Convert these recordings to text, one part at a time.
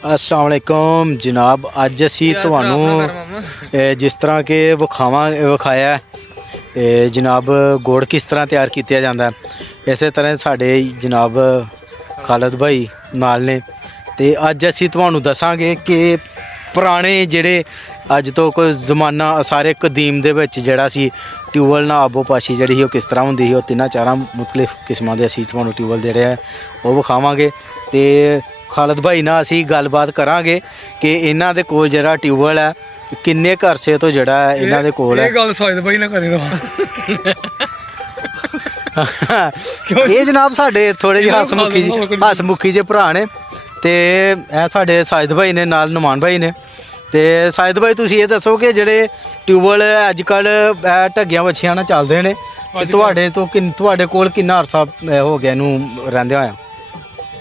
अस्सलाम वालेकुम जनाब। अज असी तुहानू जिस तरह के विखाया जनाब गुड़ किस तरह तैयार किया जाता है, इस तरह साढ़े जनाब खालिद भाई नाल ने। तो अज असी तुहानू दसांगे कि पुराने जेड़े अज तो कोई जमाना सारे कदीम दे विच जेड़ा सी ट्यूबवैल ना आबोपाशी जिहड़ी ही किस तरह हुंदी ही, तिन्ना चारां मुख्तलिफ किस्मां दे असी तुहानू ट्यूबवैल जेहड़े है वो विखावांगे। ते खालिद भाई नाल असी गलबात करांगे कि इन्हां दे कोल जेहड़ा ट्यूबवैल है किन्ने क अरसे तो जेहड़ा इन्हां दे कोल है। ये गल साहिद भाई ना करे दो ये जनाब साडे थोड़े जिहे हसमुखी जे भरा ने। ते ए साडे साहिद भाई ने नाल नुमान भाई ने। ते साहिद भाई तुसीं ये दसो कि जेहड़े ट्यूबवैल अजकल ढग्गियां बच्छियां नाल चलदे ने, तुहाडे तो तुहाडे कोल किन्ना अरसा हो गया इनू रहिंदे होया?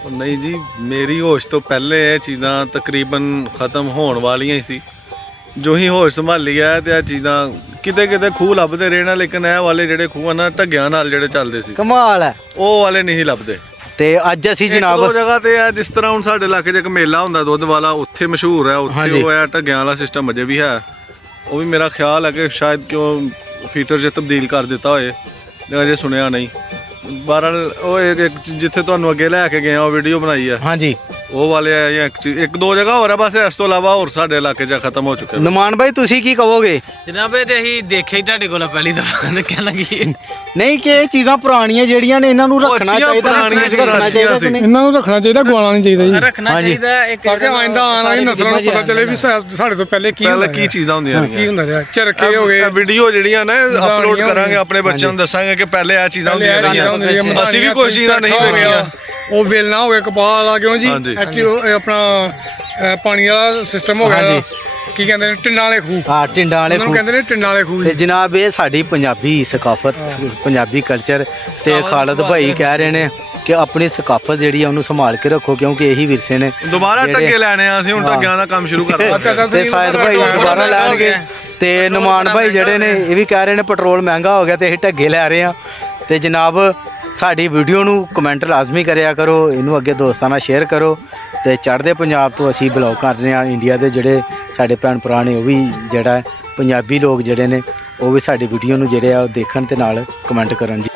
नहीं जी, मेरी होश तो पहले ये चीज़ां तकरीबन ख़त्म होने वालियां ही सी। जो ही होश संभाली है तो यह चीज़ां किते किते खूह लभदे रहे ना, लेकिन यह वाले जेहड़े खूह ना ढग्गियां नाल जेहड़े चलदे सी, कमाल है, वो वाले नहीं लभदे। ते अज असी जनाब दो जगह ते है, जिस तरह हुण साडे इलाके च एक मेला हुंदा दुद्ध वाला, उत्थे मशहूर है, उत्थे वो है ढग्गियां वाला सिस्टम अजे भी है। वो भी मेरा ख्याल है कि शायद क्यों फीटर च तब्दील कर दिता होए, अजे सुनिया नहीं। बहरहाल वो एक जिथे तुहानू अगे लैके गए वो वीडियो बनाई है, हाँ जी, वो वाले है। एक दो जगह हो रहा बस, इस तो इलावा होर साडे इलाके च खत्म हो चुके। नुमान भाई तुसी की कहोगे? जनाब ये ते असीं देखे ही तुहाडे कोल पहली दफा कहण लगी नहीं कि चीज़ां पुरानियां जेहड़ियां ने इन्हां नू रखना चाहिदा, इन्हां नू रखना चाहिदा, गवाना नहीं चाहिदा जी, रखना चाहिदा एक ताकि आइंदा आने वाली नस्लां नू पता चले भी साडे तो पहले की चीज़ां हुंदियां की हुंदा रहा। चरखे हो गए, वीडियो जेहड़ियां ना अपलोड करांगे, अपने बच्चों नूं दसांगे कि पहले आ चीज़ां हुंदियां रहियां, असीं भी कोई चीज़ां नहीं देखियां। वो बेलना हो गया कपाह वाला, क्यों जी अपना पानी वाला सिस्टम हो गया, की कहते हैं टिंडां वाले खूह। हाँ, टिंडां वाले खूह कहते हैं, टिंडां वाले खूह। ते जनाब ये साडी पंजाबी सकाफत पंजाबी कल्चर ते खालिद भाई कह रहे ने कि अपनी सकाफत जेहड़ी है उन्हें संभाल के रखो, क्योंकि यही विरसे ने। दोबारा ढग्गे लैने असीं हुण ढग्गियां दा काम शुरू करना ते साहिद भाई दोबारा लैणगे। ते नुमान भाई जेहड़े ने ये भी कह रहे ने पेट्रोल महंगा हो गया ते असीं ढग्गे लै रहे हैं। ते जनाब साडी वीडियो नू कमेंट लाजमी करया करो, इनू अगे दोस्तां नाल शेयर करो। ते चढ़दे पंजाब तो असी बिलोंग करने आ, इंडिया दे जेहड़े साडे भैन भरा ने वो भी जेहड़ा पंजाबी लोग जेहड़े ने वो भी साडी वीडियो नू जेहड़े आ देखण ते नाल कमेंट करन जी।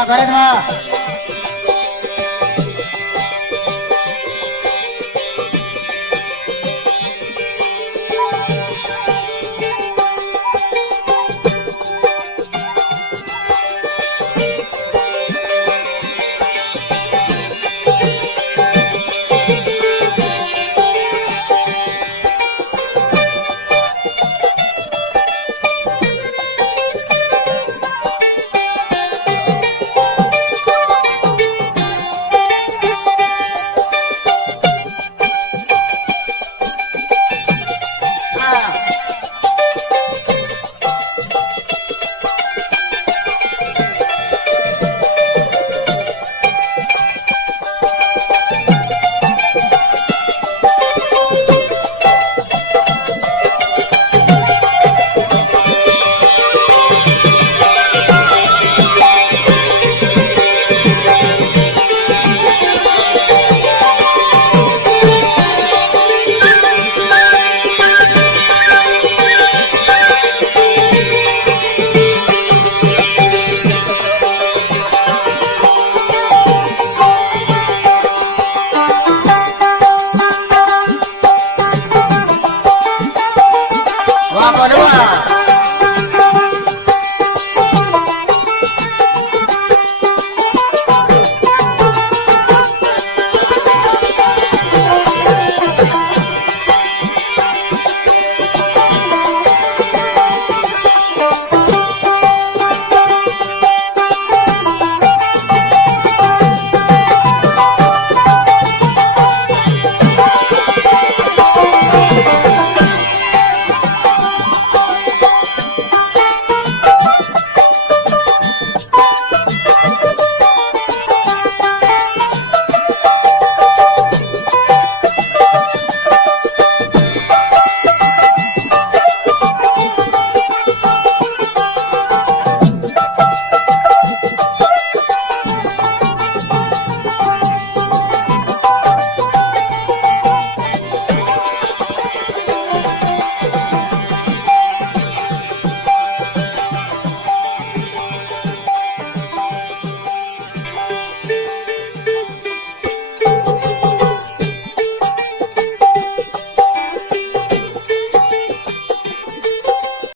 हाँ करे ना